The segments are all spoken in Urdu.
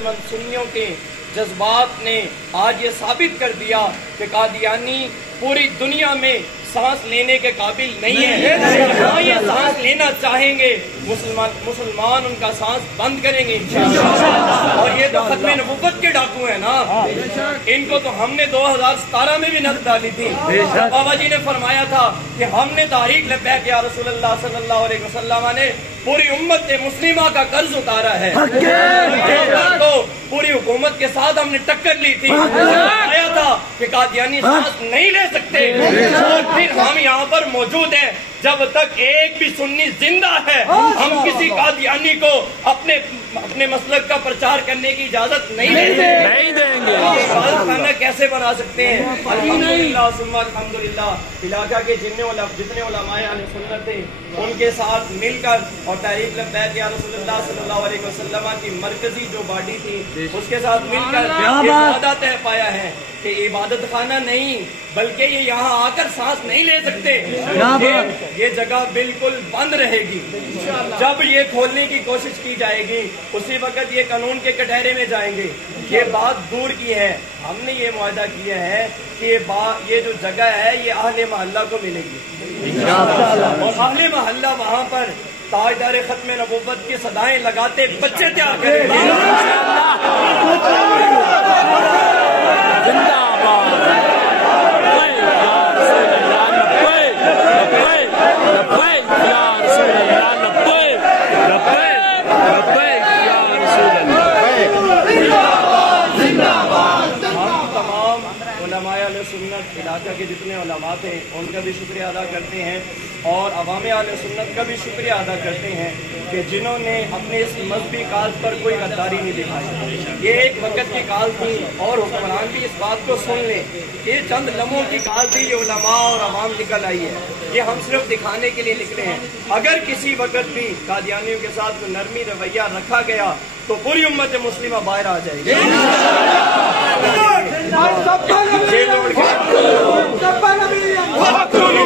غیرت مند سنیوں کے جذبات نے آج یہ ثابت کر دیا کہ قادیانی پوری دنیا میں سانس لینے کے قابل نہیں ہے. جہاں یہ سانس لینا چاہیں گے مسلمان ان کا سانس بند کریں گے انشاءاللہ. اور یہ تو ختم نبوت کے ڈاکو ہیں نا, ان کو تو ہم نے 2017 میں بھی نظر ڈالی تھی. بابا جی نے فرمایا تھا کہ ہم نے تحریک لبیک یا رسول اللہ صلی اللہ علیہ وسلم نے پوری امت مسلمہ کا قرض اتارا ہے. تو پوری حکومت کے ساتھ ہم نے ٹکر لی تھی, آیا تھا کہ قادیانی سانس نہیں لے سکتے. اور پھر ہم یہاں پر موجود ہیں, جب تک ایک بھی سنی زندہ ہے ہم کسی قادیانی کو اپنے مسلک کا پرچار کرنے کی اجازت نہیں دیں گے. عبادت خانہ کیسے بنا سکتے ہیں؟ الحمدللہ ثم الحمدللہ علاقہ کے جتنے علماء اہل سنت تھے ان کے ساتھ مل کر اور تحریک لبیک یا رسول اللہ صلی اللہ علیہ وسلم کی مرکزی جو باڈی تھی اس کے ساتھ مل کر یہ وعدہ طے پایا ہے کہ عبادت خانہ نہیں بلکہ یہ یہاں آ کر سانس نہیں لے سکتے. یہ جگہ بالکل بند رہے گی. جب یہ کھولنے کی کوشش کی جائے گی اسی وقت یہ قانون کے کٹہرے میں جائیں گے. یہ بات دور کی ہے, ہم نے یہ معاہدہ کیا ہے کہ یہ جو جگہ ہے یہ اہل محلہ کو ملے گی اور اہل محلہ وہاں پر تاجدار ختم نبوت کی صدائیں لگاتے بچے تیار کریں گے. سنت علاقہ کے جتنے علماء تھے ان کا بھی شکریہ ادا کرتے ہیں اور عوام اہل سنت کا بھی شکریہ ادا کرتے ہیں کہ جنہوں نے اپنے اس مذہبی کاز پر کوئی غداری نہیں دکھائی. یہ ایک وقت کی کال تھی اور حکمران بھی اس بات کو سن لیں کہ یہ چند لمحوں کی کال تھی, یہ علماء اور عوام نکل آئی ہے. یہ ہم صرف دکھانے کے لیے نکلے ہیں. اگر کسی وقت بھی قادیانیوں کے ساتھ کوئی نرمی رویہ رکھا گیا تو پوری امت مسلمہ باہر آ جائے گی.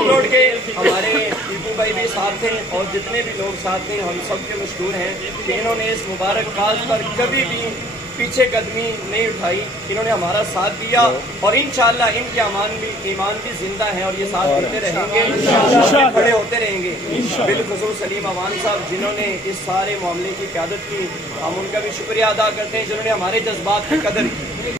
روڈ کے ہمارے ٹیپو بھائی بھی ساتھ ہیں اور جتنے بھی لوگ ساتھ ہیں ہم سب کے مشکور ہیں کہ انہوں نے اس مبارک کاز پر کبھی بھی پیچھے قدمی نہیں اٹھائی. انہوں نے ہمارا ساتھ دیا اور انشاءاللہ ان کے ایمان بھی زندہ ہیں اور یہ ساتھ دیتے رہیں گے, کھڑے ہوتے رہیں گے. بالخصوص سلیم اوان صاحب جنہوں نے اس سارے معاملے کی قیادت کی, ہم ان کا بھی شکریہ ادا کرتے ہیں جنہوں نے ہمارے جذبات کی قدر کی.